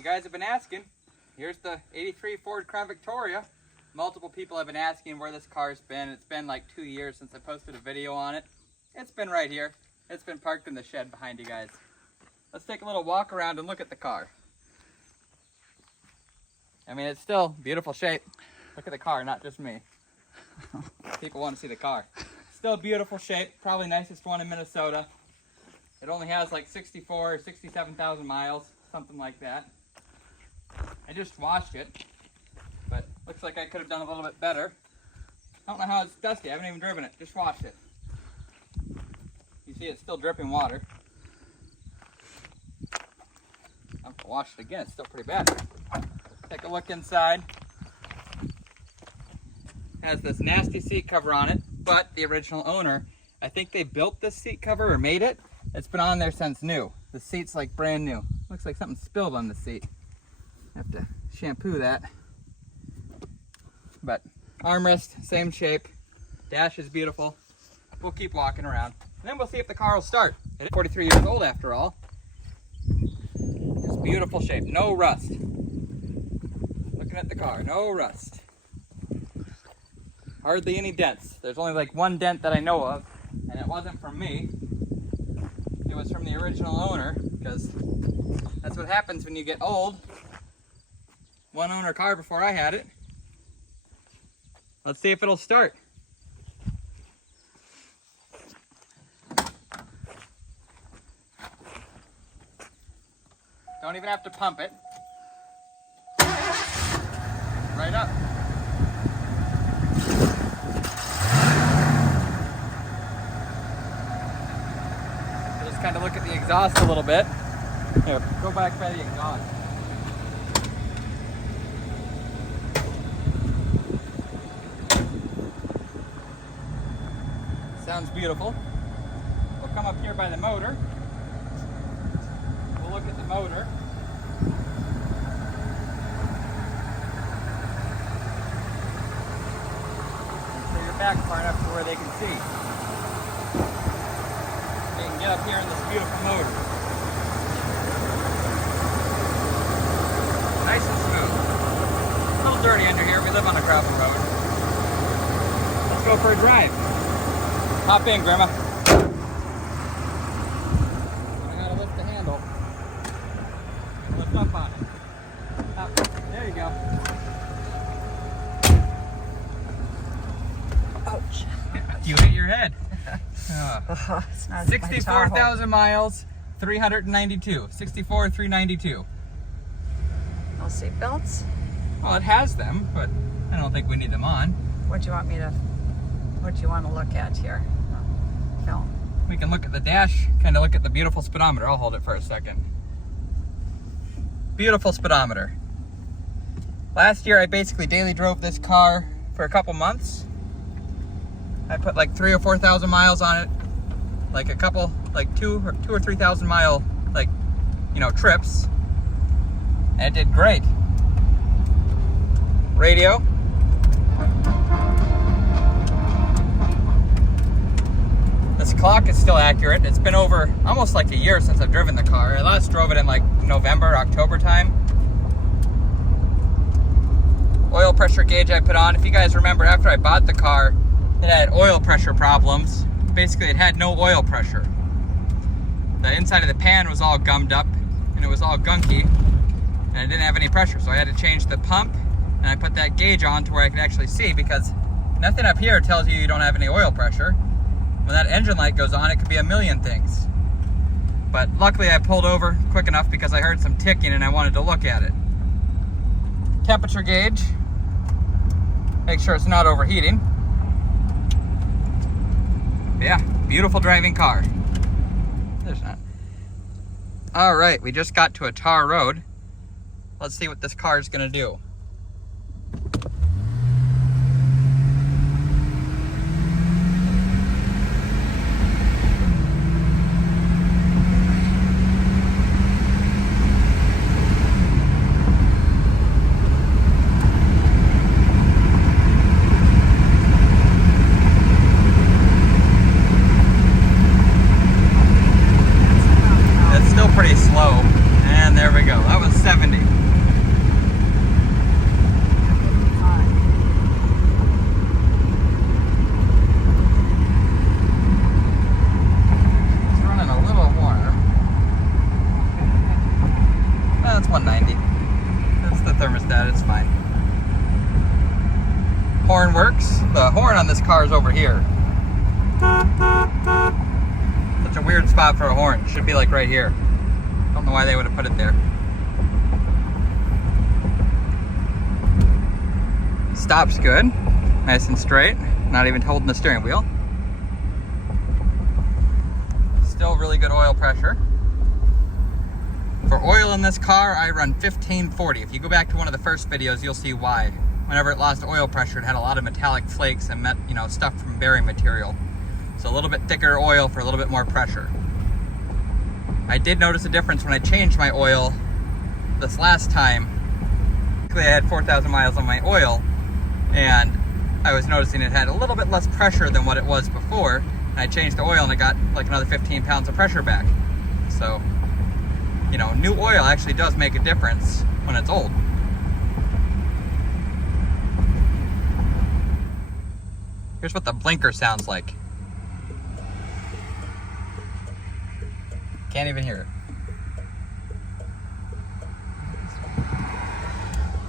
you guys have been asking. Here's the 83 Ford Crownvictoria. Multiple people have been asking where this car's been. It's been like 2 years since I posted a video on it. It's been right here. It's been parked in the shed behind you guys. Let's take a little walk around and look at the car. I mean, it's still beautiful shape. Look at the car, not just me. People want to see the car. Still beautiful shape, probably nicest one in Minnesota. It only has like 64 or 67,000 miles, something like that. I just washed it, but looks like I could have done a little bit better. I don't know how it's dusty. I haven't even driven it. Just washed it. You see it's still dripping water. I have to wash it again. It's still pretty bad. Take a look inside. Has this nasty seat cover on it, but the original owner, I think they built this seat cover or made it. It's been on there since new. The seat's like brand new. Looks like something spilled on the seat. Have to shampoo that. But armrest, same shape. Dash is beautiful. We'll keep walking around. And then we'll see if the car will start. It's 43 years old after all. Just beautiful shape, no rust. Looking at the car, no rust. Hardly any dents. There's only like one dent that I know of, and it wasn't from me. It was from the original owner, because that's what happens when you get old. One owner car before I had it. Let's see if it'll start. Don't even have to pump it. Right up. Just kind of look at the exhaust a little bit. Here, go back by the exhaust. Sounds beautiful. We'll come up here by the motor. We'll look at the motor. Make sure your back far enough to where they can see. They can get up here in this beautiful motor. Nice and smooth. A little dirty under here. We live on a gravel road. Let's go for a drive. Hop in, Grandma. I gotta lift the handle. Lift up on it. Up. There you go. Ouch. You hit your head. 64,000 miles, 392. 64,392. No seat belts? Well, it has them, but I don't think we need them on. What do you want to look at here? Film. We can look at the dash, kind of look at the beautiful speedometer. I'll hold it for a second. Beautiful speedometer. Last year I basically daily drove this car for a couple months. I put like 3,000 or 4,000 miles on it, like a couple, like 2,000 or 3,000 mile, like, you know, trips, and it did great. Radio. This clock is still accurate. It's been over almost like a year since I've driven the car. I last drove it in like November, October time. Oil pressure gauge I put on. If you guys remember, after I bought the car, it had oil pressure problems. Basically, it had no oil pressure. The inside of the pan was all gummed up and it was all gunky and it didn't have any pressure. So I had to change the pump and I put that gauge on to where I could actually see, because nothing up here tells you don't have any oil pressure. When that engine light goes on, it could be a million things. But luckily I pulled over quick enough because I heard some ticking and I wanted to look at it. Temperature gauge. Make sure it's not overheating. Yeah, beautiful driving car. There's not. All right, we just got to a tar road. Let's see what this car is gonna do. Pretty slow, and there we go. That was 70. it's 190. That's the thermostat, it's fine. Horn works. The horn on this car is over here. Such a weird spot for a horn. It should be like right here. Don't know why they would have put it there. Stops good. Nice and straight. Not even holding the steering wheel. Still really good oil pressure. For oil in this car, I run 1540. If you go back to one of the first videos, you'll see why. Whenever it lost oil pressure, it had a lot of metallic flakes and stuff from bearing material. So a little bit thicker oil for a little bit more pressure. I did notice a difference when I changed my oil this last time. I had 4,000 miles on my oil, and I was noticing it had a little bit less pressure than what it was before. And I changed the oil and I got like another 15 pounds of pressure back. So, new oil actually does make a difference when it's old. Here's what the blinker sounds like. Can't even hear it.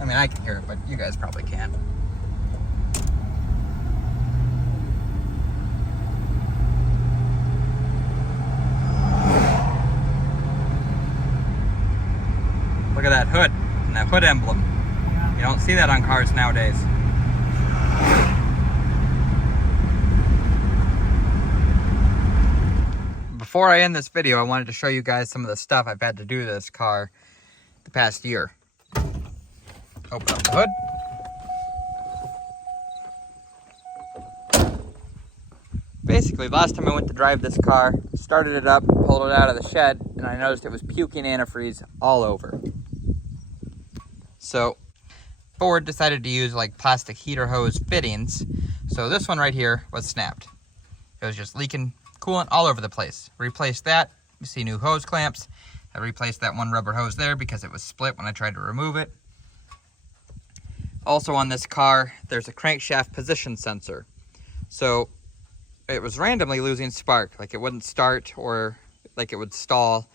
I mean, I can hear it, but you guys probably can't. Look at that hood and that hood emblem. You don't see that on cars nowadays. Before I end this video, I wanted to show you guys some of the stuff I've had to do to this car the past year. Open up the hood. Basically, last time I went to drive this car, started it up, pulled it out of the shed, and I noticed it was puking antifreeze all over. So, Ford decided to use like plastic heater hose fittings. So this one right here was snapped. It was just leaking coolant all over the place. Replaced that. You see new hose clamps. I replaced that one rubber hose there because it was split when I tried to remove it. Also on this car, there's a crankshaft position sensor. So it was randomly losing spark, like it wouldn't start or like it would stall.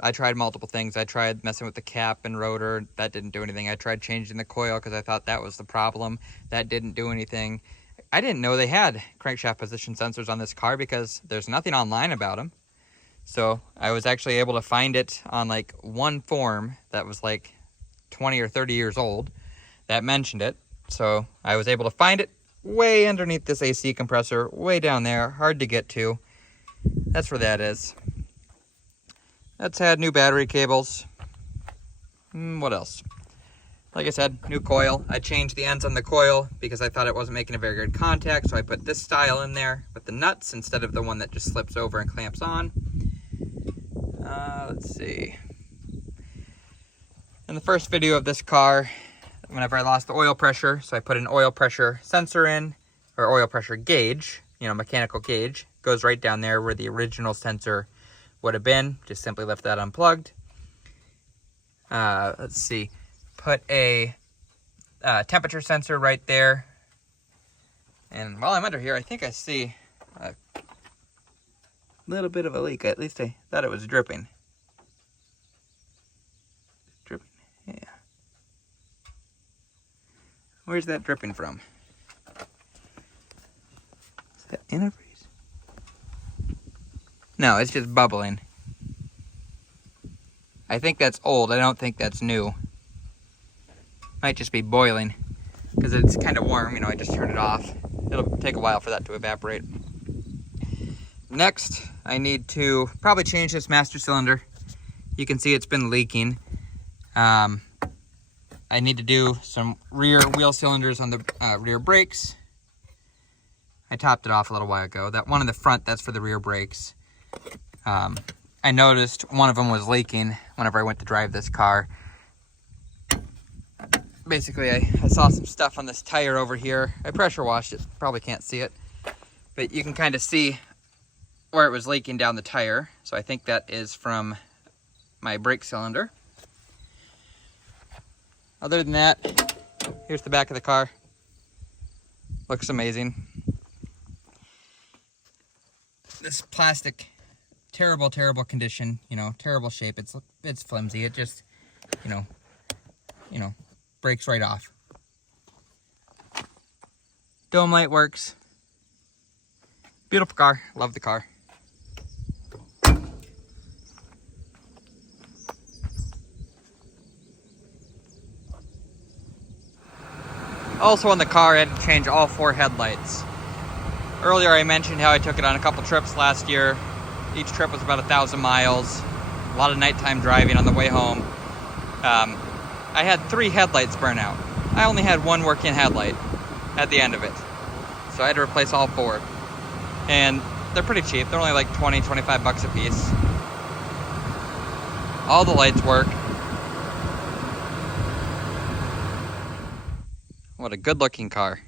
I tried multiple things. I tried messing with the cap and rotor. That didn't do anything. I tried changing the coil because I thought that was the problem. That didn't do anything. I didn't know they had crankshaft position sensors on this car because there's nothing online about them. So I was actually able to find it on like one form that was like 20 or 30 years old that mentioned it. So I was able to find it way underneath this AC compressor, way down there, hard to get to. That's where that is. That's had new battery cables. What else? Like I said, new coil. I changed the ends on the coil because I thought it wasn't making a very good contact, so I put this style in there with the nuts instead of the one that just slips over and clamps on. Let's see. In the first video of this car, whenever I lost the oil pressure, so I put an oil pressure sensor in, or oil pressure gauge, mechanical gauge, goes right down there where the original sensor would have been. Just simply left that unplugged. Let's see. Put a temperature sensor right there. And while I'm under here, I think I see a little bit of a leak. At least I thought it was dripping. Dripping? Yeah. Where's that dripping from? Is that antifreeze? No, it's just bubbling. I think that's old. I don't think that's new. Might just be boiling because it's kind of warm. I just turned it off. It'll take a while for that to evaporate. Next, I need to probably change this master cylinder. You can see it's been leaking. I need to do some rear wheel cylinders on the rear brakes. I topped it off a little while ago. That one in the front, that's for the rear brakes. I noticed one of them was leaking whenever I went to drive this car. Basically, I saw some stuff on this tire over here. I pressure washed it, probably can't see it. But you can kind of see where it was leaking down the tire. So I think that is from my brake cylinder. Other than that, here's the back of the car. Looks amazing. This plastic, terrible, terrible condition, terrible shape. It's it's flimsy. It just, you know, breaks right off. Dome light works. Beautiful car. Love the car. Also on the car, I had to change all 4 headlights. Earlier I mentioned how I took it on a couple trips last year. Each trip was about 1,000 miles. A lot of nighttime driving on the way home. I had 3 headlights burn out. I only had 1 working headlight at the end of it. So I had to replace all 4. And they're pretty cheap. They're only like 20, 25 bucks a piece. All the lights work. What a good looking car.